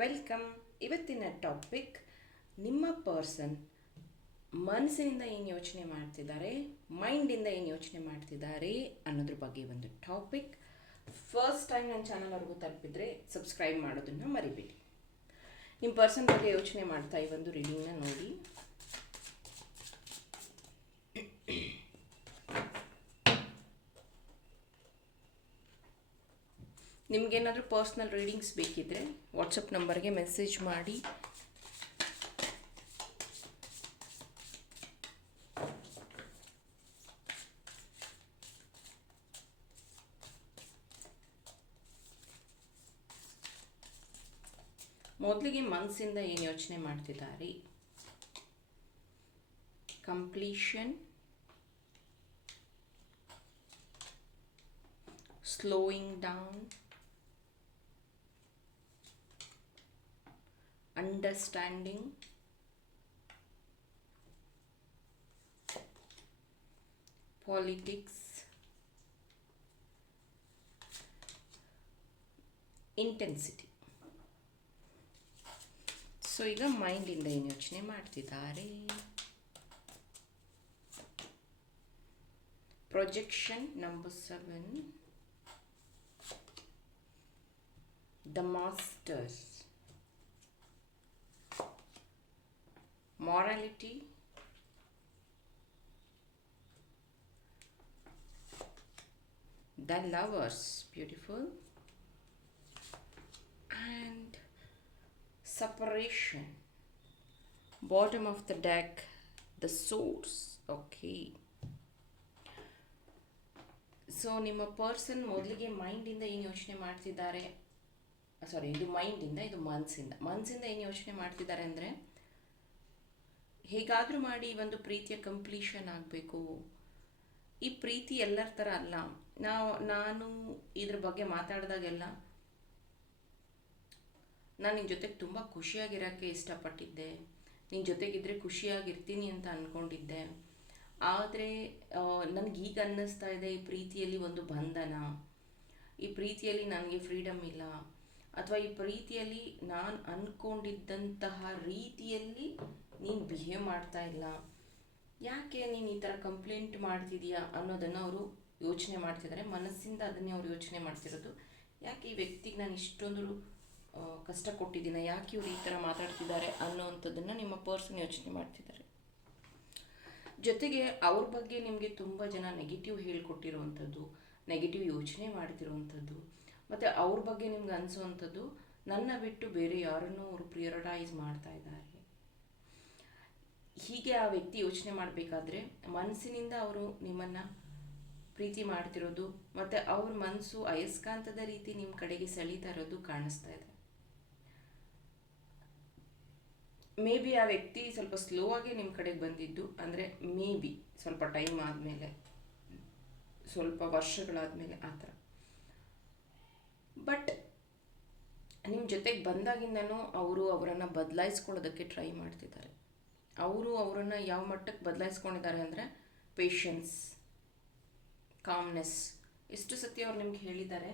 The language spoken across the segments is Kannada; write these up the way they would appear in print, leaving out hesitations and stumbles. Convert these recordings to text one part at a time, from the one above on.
ವೆಲ್ಕಮ್. ಇವತ್ತಿನ ಟಾಪಿಕ್ ನಿಮ್ಮ ಪರ್ಸನ್ ಮನಸ್ಸಿನಿಂದ ಏನು ಯೋಚನೆ ಮಾಡ್ತಿದ್ದಾರೆ, ಮೈಂಡಿಂದ ಏನು ಯೋಚನೆ ಮಾಡ್ತಿದ್ದಾರೆ ಅನ್ನೋದ್ರ ಬಗ್ಗೆ ಒಂದು ಟಾಪಿಕ್. ಫಸ್ಟ್ ಟೈಮ್ ನನ್ನ ಚಾನಲ್ವರೆಗೂ ತಲುಪಿದ್ರೆ ಸಬ್ಸ್ಕ್ರೈಬ್ ಮಾಡೋದನ್ನು ಮರಿಬೇಡಿ. ನಿಮ್ಮ ಪರ್ಸನ್ ಬಗ್ಗೆ ಯೋಚನೆ ಮಾಡ್ತಾ ಈ ಒಂದು ರೀಡಿಂಗ್ನ ನೋಡಿ. ನಿಮಗೇನಾದರೂ ಪರ್ಸ್ನಲ್ ರೀಡಿಂಗ್ಸ್ ಬೇಕಿದ್ದರೆ ವಾಟ್ಸಪ್ ನಂಬರ್ಗೆ ಮೆಸೇಜ್ ಮಾಡಿ. ಮೊದಲಿಗೆ ಮನಸ್ಸಿಂದ ಏನು ಯೋಚನೆ ಮಾಡ್ತಿದ್ದಾರೆ? Completion, slowing down, understanding, politics, intensity. So ಈಗ ಮೈಂಡಿಂದ ಏನು ಯೋಚನೆ ಮಾಡ್ತಿದ್ದಾರೆ? Projection number 7, the masters, morality, the lovers, beautiful, and separation, bottom of the deck, the swords. Okay, so ನಿಮ್ಮ ಪರ್ಸನ್ ಮೊದಲಿಗೆ ಮೈಂಡಿಂದ ಏನು ಯೋಚನೆ ಮಾಡ್ತಿದ್ದಾರೆ, ಇದು ಮೈಂಡಿಂದ, ಇದು ಮನಸ್ಸಿಂದ ಏನು ಯೋಚನೆ ಮಾಡ್ತಿದ್ದಾರೆ ಅಂದರೆ, ಹೇಗಾದರೂ ಮಾಡಿ ಈ ಒಂದು ಪ್ರೀತಿಯ ಕಂಪ್ಲೀಷನ್ ಆಗಬೇಕು. ಈ ಪ್ರೀತಿ ಎಲ್ಲರ ಥರ ಅಲ್ಲ. ನಾನು ಇದ್ರ ಬಗ್ಗೆ ಮಾತಾಡಿದಾಗೆಲ್ಲ ನಾನು ನಿನ್ನ ಜೊತೆಗೆ ತುಂಬ ಖುಷಿಯಾಗಿರೋಕ್ಕೆ ಇಷ್ಟಪಟ್ಟಿದ್ದೆ, ನಿನ್ನ ಜೊತೆಗಿದ್ರೆ ಖುಷಿಯಾಗಿರ್ತೀನಿ ಅಂತ ಅಂದ್ಕೊಂಡಿದ್ದೆ. ಆದರೆ ನನಗೀಗ ಅನ್ನಿಸ್ತಾ ಇದೆ, ಈ ಪ್ರೀತಿಯಲ್ಲಿ ಒಂದು ಬಂಧನ, ಈ ಪ್ರೀತಿಯಲ್ಲಿ ನನಗೆ ಫ್ರೀಡಮ್ ಇಲ್ಲ, ಅಥವಾ ಈ ಪ್ರೀತಿಯಲ್ಲಿ ನಾನು ಅಂದ್ಕೊಂಡಿದ್ದಂತಹ ರೀತಿಯಲ್ಲಿ ನೀನು ಬಿಹೇವ್ ಮಾಡ್ತಾ ಇಲ್ಲ, ಯಾಕೆ ನೀನು ಈ ಥರ ಕಂಪ್ಲೇಂಟ್ ಮಾಡ್ತಿದೀಯಾ ಅನ್ನೋದನ್ನು ಅವರು ಯೋಚನೆ ಮಾಡ್ತಿದ್ದಾರೆ. ಮನಸ್ಸಿಂದ ಅದನ್ನೇ ಅವರು ಯೋಚನೆ ಮಾಡ್ತಿರೋದು. ಯಾಕೆ ಈ ವ್ಯಕ್ತಿಗೆ ನಾನು ಇಷ್ಟೊಂದು ಕಷ್ಟ ಕೊಟ್ಟಿದ್ದೀನಿ, ಯಾಕೆ ಇವರು ಈ ಥರ ಮಾತಾಡ್ತಿದ್ದಾರೆ ಅನ್ನೋವಂಥದ್ದನ್ನು ನಿಮ್ಮ ಪರ್ಸನ್ ಯೋಚನೆ ಮಾಡ್ತಿದ್ದಾರೆ. ಜೊತೆಗೆ ಅವ್ರ ಬಗ್ಗೆ ನಿಮಗೆ ತುಂಬ ಜನ ನೆಗೆಟಿವ್ ಹೇಳ್ಕೊಟ್ಟಿರುವಂಥದ್ದು, ನೆಗೆಟಿವ್ ಯೋಚನೆ ಮಾಡ್ತಿರುವಂಥದ್ದು, ಮತ್ತು ಅವ್ರ ಬಗ್ಗೆ ನಿಮ್ಗೆ ಅನಿಸೋವಂಥದ್ದು, ನನ್ನ ಬಿಟ್ಟು ಬೇರೆ ಯಾರನ್ನೂ ಅವರು ಪ್ರಿಯರಟೈಸ್ ಮಾಡ್ತಾ ಇದ್ದಾರೆ. ಹೀಗೆ ಆ ವ್ಯಕ್ತಿ ಯೋಚನೆ ಮಾಡಬೇಕಾದ್ರೆ ಮನಸ್ಸಿನಿಂದ ಅವರು ನಿಮ್ಮನ್ನು ಪ್ರೀತಿ ಮಾಡ್ತಿರೋದು, ಮತ್ತು ಅವ್ರ ಮನಸ್ಸು ಅಯಸ್ಕಾಂತದ ರೀತಿ ನಿಮ್ಮ ಕಡೆಗೆ ಸೆಳೀತಾ ಇರೋದು ಕಾಣಿಸ್ತಾ ಇದೆ. ಮೇ ಬಿ ಆ ವ್ಯಕ್ತಿ ಸ್ವಲ್ಪ ಸ್ಲೋ ಆಗಿ ನಿಮ್ಮ ಕಡೆಗೆ ಬಂದಿದ್ದು, ಅಂದರೆ ಮೇ ಬಿ ಸ್ವಲ್ಪ ಟೈಮ್ ಆದಮೇಲೆ, ಸ್ವಲ್ಪ ವರ್ಷಗಳಾದಮೇಲೆ ಆ ಥರ. ಬಟ್ ನಿಮ್ಮ ಜೊತೆಗೆ ಬಂದಾಗಿಂದನೂ ಅವರು ಅವರನ್ನು ಬದಲಾಯಿಸ್ಕೊಳ್ಳೋದಕ್ಕೆ ಟ್ರೈ ಮಾಡ್ತಿದ್ದಾರೆ. ಅವರು ಅವರನ್ನು ಯಾವ ಮಟ್ಟಕ್ಕೆ ಬದಲಾಯಿಸ್ಕೊಂಡಿದ್ದಾರೆ ಅಂದರೆ, ಪೇಷನ್ಸ್, ಕಾಮ್ನೆಸ್. ಎಷ್ಟು ಸತಿ ಅವ್ರು ನಿಮ್ಗೆ ಹೇಳಿದ್ದಾರೆ,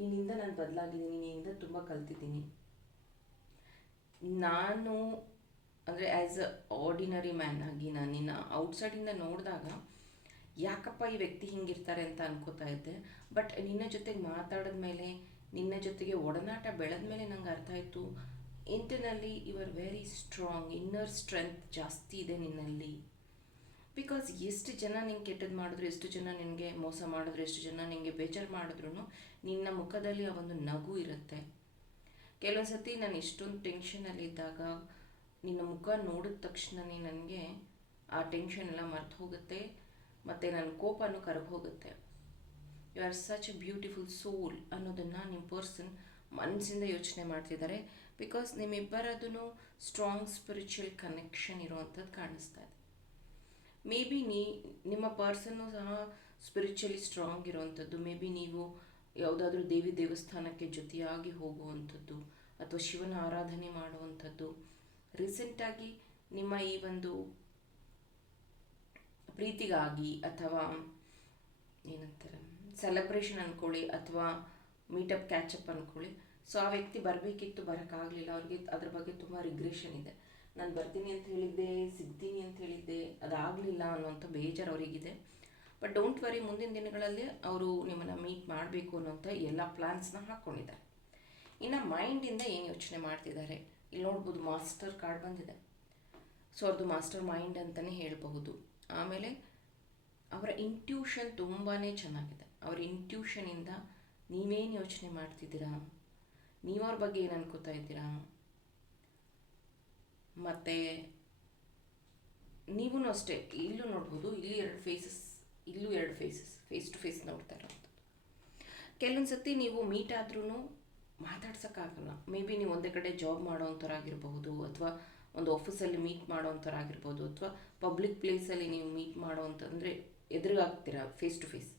ನಿನ್ನಿಂದ ನಾನು ಬದಲಾಗಿದ್ದೀನಿ, ನಿನ್ನಿಂದ ತುಂಬ ಕಲ್ತಿದ್ದೀನಿ. ನಾನು ಅಂದರೆ ಆ್ಯಸ್ ಅ ಆರ್ಡಿನರಿ ಮ್ಯಾನ್ ಆಗಿ ನಾನು ನಿನ್ನ ಔಟ್ಸೈಡಿಂದ ನೋಡಿದಾಗ ಯಾಕಪ್ಪ ಈ ವ್ಯಕ್ತಿ ಹಿಂಗಿರ್ತಾರೆ ಅಂತ ಅನ್ಕೋತಾ ಇದ್ದೆ. ಬಟ್ ನಿನ್ನ ಜೊತೆಗೆ ಮಾತಾಡಿದ ಮೇಲೆ, ನಿನ್ನ ಜೊತೆಗೆ ಒಡನಾಟ ಬೆಳೆದ ಮೇಲೆ ನಂಗೆ ಅರ್ಥ ಆಯಿತು, internally you are very strong, inner strength ಜಾಸ್ತಿ ಇದೆ ನಿನ್ನಲ್ಲಿ. ಬಿಕಾಸ್ ಎಷ್ಟು ಜನ ನಿಂಗೆ ಕೆಟ್ಟದ್ದು ಮಾಡಿದ್ರು, ಎಷ್ಟು ಜನ ನಿನಗೆ ಮೋಸ ಮಾಡಿದ್ರು, ಎಷ್ಟು ಜನ ನಿನಗೆ ಬೇಜಾರು ಮಾಡಿದ್ರು ನಿನ್ನ ಮುಖದಲ್ಲಿ ಆ ಒಂದು ನಗು ಇರುತ್ತೆ. ಕೆಲವೊಂದು ಸತಿ ನಾನು ಇಷ್ಟೊಂದು ಟೆನ್ಷನಲ್ಲಿದ್ದಾಗ ನಿನ್ನ ಮುಖ ನೋಡಿದ ತಕ್ಷಣವೇ ನನಗೆ ಆ ಟೆನ್ಷನ್ ಎಲ್ಲ ಮರ್ತು ಹೋಗುತ್ತೆ, ಮತ್ತು ನನ್ನ ಕೋಪನೂ ಕರಗಿ ಹೋಗುತ್ತೆ. You are such a beautiful soul ಅನ್ನೋದನ್ನು ನಿಮ್ಮ ಪರ್ಸನ್ ಮನಸ್ಸಿಂದ ಯೋಚನೆ ಮಾಡ್ತಿದ್ದಾರೆ. ಬಿಕಾಸ್ ನಿಮ್ಮಿಬ್ಬರದೂ ಸ್ಟ್ರಾಂಗ್ ಸ್ಪಿರಿಚುವಲ್ ಕನೆಕ್ಷನ್ ಇರುವಂಥದ್ದು ಕಾಣಿಸ್ತಾ ಇದೆ. ಮೇ ಬಿ ನಿಮ್ಮ ಪರ್ಸನ್ನು ಸಹ ಸ್ಪಿರಿಚುವಲಿ ಸ್ಟ್ರಾಂಗ್ ಇರುವಂಥದ್ದು. ಮೇ ಬಿ ನೀವು ಯಾವುದಾದ್ರೂ ದೇವಸ್ಥಾನಕ್ಕೆ ಜೊತೆಯಾಗಿ ಹೋಗುವಂಥದ್ದು, ಅಥವಾ ಶಿವನ ಆರಾಧನೆ ಮಾಡುವಂಥದ್ದು. ರೀಸೆಂಟಾಗಿ ನಿಮ್ಮ ಈ ಒಂದು ಪ್ರೀತಿಗಾಗಿ, ಅಥವಾ ಏನಂತಾರೆ ಸೆಲೆಬ್ರೇಷನ್ ಅಂದ್ಕೊಳ್ಳಿ, ಅಥವಾ ಮೀಟಪ್ ಕ್ಯಾಚಪ್ ಅಂದ್ಕೊಳ್ಳಿ. ಸೊ ಆ ವ್ಯಕ್ತಿ ಬರಬೇಕಿತ್ತು, ಬರೋಕ್ಕಾಗಲಿಲ್ಲ. ಅವ್ರಿಗೆ ಅದ್ರ ಬಗ್ಗೆ ತುಂಬ ರಿಗ್ರೆಷನ್ ಇದೆ. ನಾನು ಬರ್ತೀನಿ ಅಂತ ಹೇಳಿದ್ದೆ, ಸಿಗ್ತೀನಿ ಅಂತ ಹೇಳಿದ್ದೆ, ಅದಾಗಲಿಲ್ಲ ಅನ್ನೋಂಥ ಬೇಜಾರು ಅವರಿಗಿದೆ. ಬಟ್ ಡೋಂಟ್ ವರಿ, ಮುಂದಿನ ದಿನಗಳಲ್ಲಿ ಅವರು ನಿಮ್ಮನ್ನು ಮೀಟ್ ಮಾಡಬೇಕು ಅನ್ನೋಂಥ ಎಲ್ಲ ಪ್ಲ್ಯಾನ್ಸ್ನ ಹಾಕ್ಕೊಂಡಿದ್ದಾರೆ. ಇನ್ನು ಮೈಂಡಿಂದ ಏನು ಯೋಚನೆ ಮಾಡ್ತಿದ್ದಾರೆ ಇಲ್ಲಿ ನೋಡ್ಬೋದು, ಮಾಸ್ಟರ್ ಕಾರ್ಡ್ ಬಂದಿದೆ. ಸೊ ಅವ್ರದ್ದು ಮಾಸ್ಟರ್ ಮೈಂಡ್ ಅಂತಲೇ ಹೇಳಬಹುದು. ಆಮೇಲೆ ಅವರ ಇಂಟ್ಯೂಷನ್ ತುಂಬಾ ಚೆನ್ನಾಗಿದೆ. ಅವರ ಇಂಟ್ಯೂಷನಿಂದ ನೀವೇನು ಯೋಚನೆ ಮಾಡ್ತಿದ್ದೀರಾ, ನೀವವ್ರ ಬಗ್ಗೆ ಏನು ಅನ್ಕೋತಾ ಇದ್ದೀರಾ, ಮತ್ತು ನೀವೂ ಅಷ್ಟೇ. ಇಲ್ಲೂ ನೋಡ್ಬೋದು, ಇಲ್ಲಿ 2 ಫೇಸಸ್, ಇಲ್ಲೂ 2 ಫೇಸಸ್, ಫೇಸ್ ಟು ಫೇಸ್ ನೋಡ್ತಾ ಇರೋವಂಥದ್ದು. ಕೆಲವೊಂದು ಸತಿ ನೀವು ಮೀಟ್ ಆದ್ರೂ ಮಾತಾಡ್ಸೋಕ್ಕಾಗಲ್ಲ. ಮೇ ಬಿ ನೀವು ಒಂದೇ ಕಡೆ ಜಾಬ್ ಮಾಡೋವಂಥರಾಗಿರ್ಬಹುದು, ಅಥವಾ ಒಂದು ಆಫೀಸಲ್ಲಿ ಮೀಟ್ ಮಾಡೋವಂಥರಾಗಿರ್ಬೋದು, ಅಥವಾ ಪಬ್ಲಿಕ್ ಪ್ಲೇಸಲ್ಲಿ ನೀವು ಮೀಟ್ ಮಾಡೋವಂಥ ಎದುರಾಗ್ತೀರಾ ಫೇಸ್ ಟು ಫೇಸ್.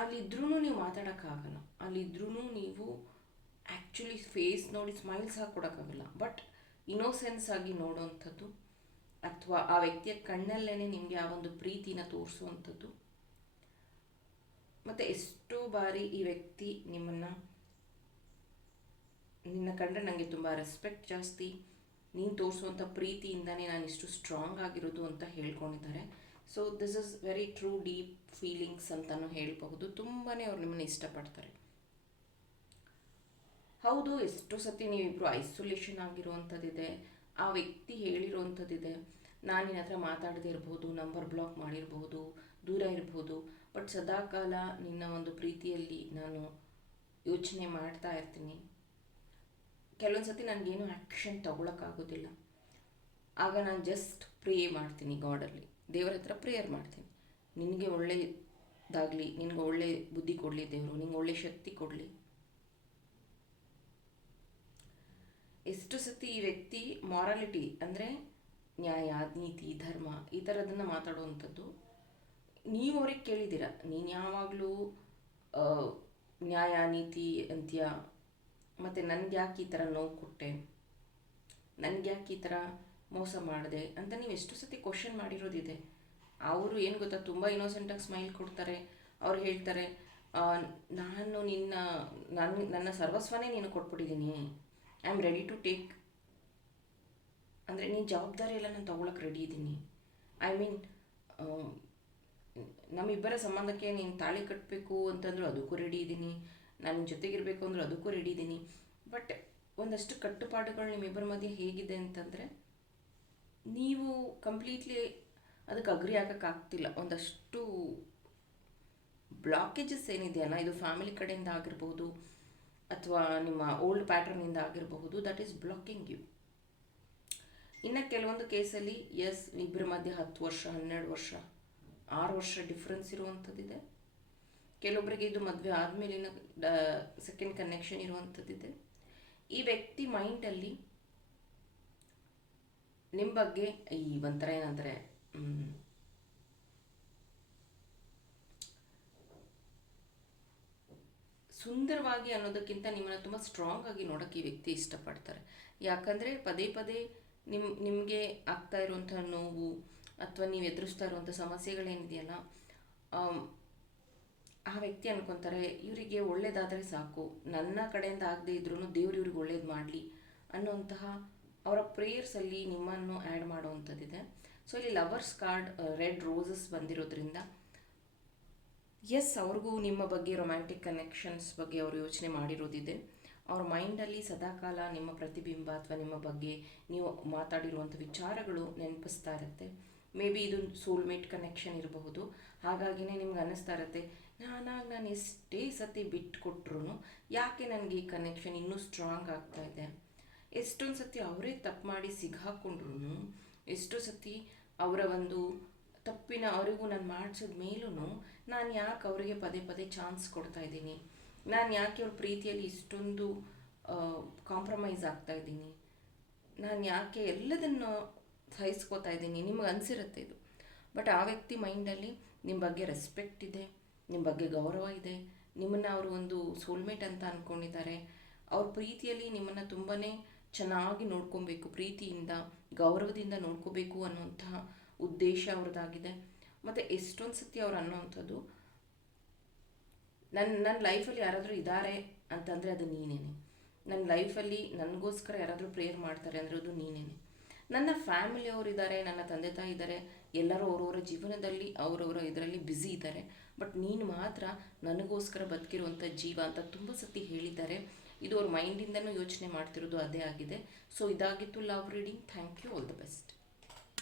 ಅಲ್ಲಿದ್ರೂ ನೀವು ಮಾತಾಡೋಕ್ಕಾಗಲ್ಲ. ಅಲ್ಲಿದ್ರೂ ನೀವು ಆ್ಯಕ್ಚುಲಿ ಫೇಸ್ ನೋಡಿ ಸ್ಮೈಲ್ಸ್ ಹಾಕ್ಕೊಡೋಕ್ಕಾಗಲ್ಲ. ಬಟ್ ಇನ್ನೋಸೆನ್ಸ್ ಆಗಿ ನೋಡೋವಂಥದ್ದು, ಅಥವಾ ಆ ವ್ಯಕ್ತಿಯ ಕಣ್ಣಲ್ಲೇ ನಿಮಗೆ ಆ ಒಂದು ಪ್ರೀತಿನ ತೋರಿಸುವಂಥದ್ದು. ಮತ್ತು ಎಷ್ಟೋ ಬಾರಿ ಈ ವ್ಯಕ್ತಿ ನಿನ್ನ ಕಂಡ್ರೆ ನನಗೆ ತುಂಬ ರೆಸ್ಪೆಕ್ಟ್ ಜಾಸ್ತಿ, ನೀನು ತೋರಿಸುವಂಥ ಪ್ರೀತಿಯಿಂದನೇ ನಾನು ಇಷ್ಟು ಸ್ಟ್ರಾಂಗ್ ಆಗಿರೋದು ಅಂತ ಹೇಳ್ಕೊಂಡಿದ್ದಾರೆ. So this is very true deep feelings ಅಂತಲೂ ಹೇಳ್ಬಹುದು. ತುಂಬಾ ಅವ್ರು ನಿಮ್ಮನ್ನು ಇಷ್ಟಪಡ್ತಾರೆ. ಹೌದು, ಎಷ್ಟೋ ಸತಿ ನೀವಿಬ್ಬರು ಐಸೋಲೇಷನ್ ಆಗಿರುವಂಥದ್ದಿದೆ. ಆ ವ್ಯಕ್ತಿ ಹೇಳಿರುವಂಥದ್ದಿದೆ, ನಾನು ನಿನ್ನ ಹತ್ರ ಮಾತಾಡದೇ ಇರ್ಬೋದು, ನಂಬರ್ ಬ್ಲಾಕ್ ಮಾಡಿರ್ಬೋದು, ದೂರ ಇರ್ಬೋದು. ಬಟ್ ಸದಾಕಾಲ ನಿನ್ನ ಒಂದು ಪ್ರೀತಿಯಲ್ಲಿ ನಾನು ಯೋಚನೆ ಮಾಡ್ತಾ ಇರ್ತೀನಿ. ಕೆಲವೊಂದು ಸತಿ ನನಗೇನು ಆ್ಯಕ್ಷನ್ ತೊಗೊಳಕ್ಕಾಗೋದಿಲ್ಲ. ಆಗ ನಾನು ಜಸ್ಟ್ ಪ್ರೇ ಮಾಡ್ತೀನಿ ಗಾಡಲ್ಲಿ, ದೇವರ ಹತ್ರ ಪ್ರೇಯರ್ ಮಾಡ್ತೀನಿ. ನಿನಗೆ ಒಳ್ಳೆಯದಾಗಲಿ, ನಿನಗೆ ಒಳ್ಳೆ ಬುದ್ಧಿ ಕೊಡಲಿ ದೇವರು, ನಿನಗೆ ಒಳ್ಳೆ ಶಕ್ತಿ ಕೊಡಲಿ. ಎಷ್ಟು ಸತಿ ಈ ವ್ಯಕ್ತಿ ಮಾರಾಲಿಟಿ ಅಂದರೆ ನ್ಯಾಯ, ನೀತಿ, ಧರ್ಮ ಈ ಥರದನ್ನು ಮಾತಾಡುವಂಥದ್ದು ನೀವು ಅವ್ರಿಗೆ ಕೇಳಿದ್ದೀರ. ನೀನು ಯಾವಾಗಲೂ ನ್ಯಾಯ ನೀತಿ ಅಂತ್ಯ, ಮತ್ತು ನನಗೆ ಯಾಕೆ ಈ ಥರ ನೋವು ಕೊಟ್ಟೆ, ನನಗೆ ಯಾಕೆ ಈ ಥರ ಮೋಸ ಮಾಡಿದೆ ಅಂತ ನೀವು ಎಷ್ಟು ಸತಿ ಕ್ವಶನ್ ಮಾಡಿರೋದಿದೆ. ಅವರು ಏನು ಗೊತ್ತಾ, ತುಂಬ ಇನ್ನೋಸೆಂಟಾಗಿ ಸ್ಮೈಲ್ ಕೊಡ್ತಾರೆ. ಅವ್ರು ಹೇಳ್ತಾರೆ, ನಾನು ನನ್ನ ಸರ್ವಸ್ವನೇ ನೀನು ಕೊಟ್ಬಿಟ್ಟಿದ್ದೀನಿ, I am ready to take, ಅಂದರೆ ನೀನು ಜವಾಬ್ದಾರಿ ಎಲ್ಲ ನಾನು ತೊಗೊಳಕ್ಕೆ ರೆಡಿ ಇದ್ದೀನಿ. ಐ ಮೀನ್, ನಮ್ಮಿಬ್ಬರ ಸಂಬಂಧಕ್ಕೆ ನೀನು ತಾಳಿ ಕಟ್ಟಬೇಕು ಅಂತಂದ್ರೂ ಅದಕ್ಕೂ ರೆಡಿ ಇದ್ದೀನಿ, ನಾನು ನಿನ್ನ ಜೊತೆಗಿರಬೇಕು ಅಂದರೂ ಅದಕ್ಕೂ ರೆಡಿ ಇದ್ದೀನಿ. ಬಟ್ ಒಂದಷ್ಟು ಕಟ್ಟುಪಾಡುಗಳು ನಿಮ್ಮಿಬ್ಬರ ಮಧ್ಯೆ ಹೇಗಿದೆ ಅಂತಂದರೆ, ನೀವು ಕಂಪ್ಲೀಟ್ಲಿ ಅದಕ್ಕೆ ಅಗ್ರಿ ಆಗೋಕ್ಕಾಗ್ತಿಲ್ಲ. ಒಂದಷ್ಟು ಬ್ಲಾಕೇಜಸ್ ಏನಿದೆಯಲ್ಲ, ಇದು ಫ್ಯಾಮಿಲಿ ಕಡೆಯಿಂದ ಆಗಿರ್ಬೋದು, ಅಥವಾ ನಿಮ್ಮ ಓಲ್ಡ್ ಪ್ಯಾಟರ್ನಿಂದ ಆಗಿರಬಹುದು, ದಟ್ ಈಸ್ ಬ್ಲಾಕಿಂಗ್ ಯು. ಇನ್ನು ಕೆಲವೊಂದು ಕೇಸಲ್ಲಿ ಎಸ್, ಇಬ್ಬರ ಮಧ್ಯೆ 10 ವರ್ಷ, 12 ವರ್ಷ, 6 ವರ್ಷ ಡಿಫ್ರೆನ್ಸ್ ಇರುವಂಥದ್ದಿದೆ. ಕೆಲವೊಬ್ಬರಿಗೆ ಇದು ಮದುವೆ ಆದಮೇಲಿನ ಸೆಕೆಂಡ್ ಕನೆಕ್ಷನ್ ಇರುವಂಥದ್ದಿದೆ. ಈ ವ್ಯಕ್ತಿ ಮೈಂಡಲ್ಲಿ ನಿಮ್ಮ ಬಗ್ಗೆ ಈ ಒಂಥರ ಏನಂದರೆ ಸುಂದರವಾಗಿ ಅನ್ನೋದಕ್ಕಿಂತ ನಿಮ್ಮನ್ನು ತುಂಬ ಸ್ಟ್ರಾಂಗ್ ಆಗಿ ನೋಡೋಕ್ಕೆ ಈ ವ್ಯಕ್ತಿ ಇಷ್ಟಪಡ್ತಾರೆ. ಯಾಕಂದರೆ ಪದೇ ಪದೇ ನಿಮಗೆ ಆಗ್ತಾ ಇರುವಂಥ ನೋವು, ಅಥವಾ ನೀವು ಎದುರಿಸ್ತಾ ಇರುವಂಥ ಸಮಸ್ಯೆಗಳೇನಿದೆಯಲ್ಲ, ಆ ವ್ಯಕ್ತಿ ಅನ್ಕೊತಾರೆ ಇವರಿಗೆ ಒಳ್ಳೇದಾದರೆ ಸಾಕು, ನನ್ನ ಕಡೆಯಿಂದ ಆಗದೆ ಇದ್ರೂ ದೇವ್ರು ಇವ್ರಿಗೆ ಒಳ್ಳೇದು ಮಾಡಲಿ ಅನ್ನೋಂತಹ ಅವರ ಪ್ರೇಯರ್ಸಲ್ಲಿ ನಿಮ್ಮನ್ನು ಆ್ಯಡ್ ಮಾಡೋವಂಥದ್ದಿದೆ. ಸೊ ಇಲ್ಲಿ ಲವರ್ಸ್ ಕಾರ್ಡ್, ರೆಡ್ ರೋಸಸ್ ಬಂದಿರೋದ್ರಿಂದ ಎಸ್, ಅವ್ರಿಗೂ ನಿಮ್ಮ ಬಗ್ಗೆ ರೊಮ್ಯಾಂಟಿಕ್ ಕನೆಕ್ಷನ್ಸ್ ಬಗ್ಗೆ ಅವರು ಯೋಚನೆ ಮಾಡಿರೋದಿದೆ. ಅವ್ರ ಮೈಂಡಲ್ಲಿ ಸದಾಕಾಲ ನಿಮ್ಮ ಪ್ರತಿಬಿಂಬ ಅಥವಾ ನಿಮ್ಮ ಬಗ್ಗೆ ನೀವು ಮಾತಾಡಿರುವಂಥ ವಿಚಾರಗಳು ನೆನಪಿಸ್ತಾ ಇರುತ್ತೆ. ಮೇ ಬಿ ಇದು ಸೋಲ್ಮೇಟ್ ಕನೆಕ್ಷನ್ ಇರಬಹುದು. ಹಾಗಾಗಿನೇ ನಿಮ್ಗೆ ಅನ್ನಿಸ್ತಾ ಇರುತ್ತೆ, ನಾನು ಎಷ್ಟೇ ಸತಿ ಬಿಟ್ಟು ಕೊಟ್ಟರು ಯಾಕೆ ನನಗೆ ಈ ಕನೆಕ್ಷನ್ ಇನ್ನೂ ಸ್ಟ್ರಾಂಗ್ ಆಗ್ತಾ ಇದೆ. ಎಷ್ಟೊಂದು ಸತಿ ಅವರೇ ತಪ್ಪು ಮಾಡಿ ಸಿಗಾಕೊಂಡ್ರು, ಎಷ್ಟೋ ಸತಿ ಅವರ ಒಂದು ತಪ್ಪಿನ ಅವರಿಗೂ ನಾನು ಮಾಡಿಸಿದ ಮೇಲೂ ನಾನು ಯಾಕೆ ಅವರಿಗೆ ಪದೇ ಪದೇ ಚಾನ್ಸ್ ಕೊಡ್ತಾ ಇದ್ದೀನಿ, ನಾನು ಯಾಕೆ ಅವ್ರ ಪ್ರೀತಿಯಲ್ಲಿ ಇಷ್ಟೊಂದು ಕಾಂಪ್ರಮೈಸ್ ಆಗ್ತಾ ಇದ್ದೀನಿ, ನಾನು ಯಾಕೆ ಎಲ್ಲದನ್ನು ಸಹಿಸ್ಕೋತಾ ಇದ್ದೀನಿ, ನಿಮಗೆ ಅನಿಸಿರುತ್ತೆ ಇದು. ಬಟ್ ಆ ವ್ಯಕ್ತಿ ಮೈಂಡಲ್ಲಿ ನಿಮ್ಮ ಬಗ್ಗೆ ರೆಸ್ಪೆಕ್ಟ್ ಇದೆ, ನಿಮ್ಮ ಬಗ್ಗೆ ಗೌರವ ಇದೆ, ನಿಮ್ಮನ್ನು ಅವರು ಒಂದು ಸೋಲ್ಮೇಟ್ ಅಂತ ಅಂದ್ಕೊಂಡಿದ್ದಾರೆ. ಅವ್ರ ಪ್ರೀತಿಯಲ್ಲಿ ನಿಮ್ಮನ್ನು ತುಂಬಾ ಚೆನ್ನಾಗಿ ನೋಡ್ಕೊಬೇಕು, ಪ್ರೀತಿಯಿಂದ ಗೌರವದಿಂದ ನೋಡ್ಕೋಬೇಕು ಅನ್ನುವಂತಹ ಉದ್ದೇಶ ಅವ್ರದ್ದಾಗಿದೆ. ಮತ್ತು ಎಷ್ಟೊಂದು ಸತಿ ಅವ್ರು ಅನ್ನೋವಂಥದ್ದು, ನನ್ನ ಲೈಫಲ್ಲಿ ಯಾರಾದರೂ ಇದ್ದಾರೆ ಅಂತಂದರೆ ಅದು ನೀನೇನೆ. ನನ್ನ ಲೈಫಲ್ಲಿ ನನಗೋಸ್ಕರ ಯಾರಾದರೂ ಪ್ರೇಯರ್ ಮಾಡ್ತಾರೆ ಅಂದರೆ ಅದು ನೀನೇನೆ. ನನ್ನ ಫ್ಯಾಮಿಲಿಯವರಿದ್ದಾರೆ, ನನ್ನ ತಂದೆ ತಾಯಿ ಇದ್ದಾರೆ, ಎಲ್ಲರೂ ಅವರವರ ಜೀವನದಲ್ಲಿ ಅವರವರ ಇದರಲ್ಲಿ ಬ್ಯುಸಿ ಇದ್ದಾರೆ. ಬಟ್ ನೀನು ಮಾತ್ರ ನನಗೋಸ್ಕರ ಬದುಕಿರುವಂಥ ಜೀವ ಅಂತ ತುಂಬ ಸತಿ ಹೇಳಿದ್ದಾರೆ. ಇದು ಅವ್ರ ಮೈಂಡಿಂದನೂ ಯೋಚನೆ ಮಾಡ್ತಿರೋದು ಅದೇ ಆಗಿದೆ. ಸೊ ಇದಾಗಿತ್ತು love reading. Thank you. All the best.